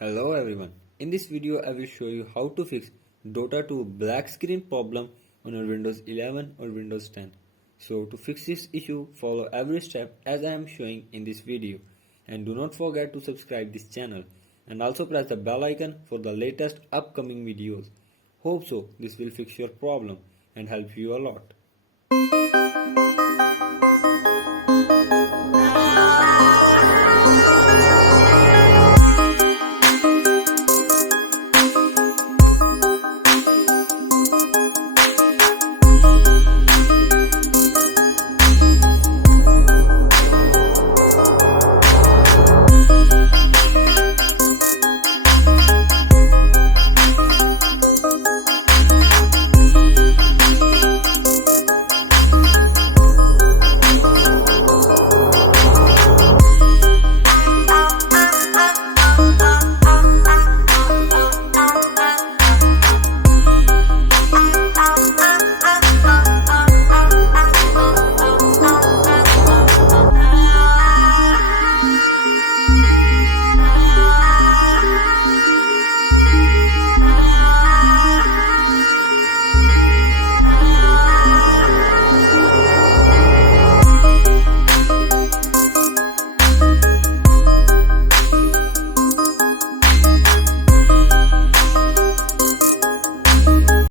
Hello everyone. In this video I will show you how to fix Dota 2 black screen problem on your Windows 11 or Windows 10. So to fix this issue, follow every step as I am showing in this video, and do not forget to subscribe this channel and also press the bell icon for the latest upcoming videos. Hope so this will fix your problem and help you a lot.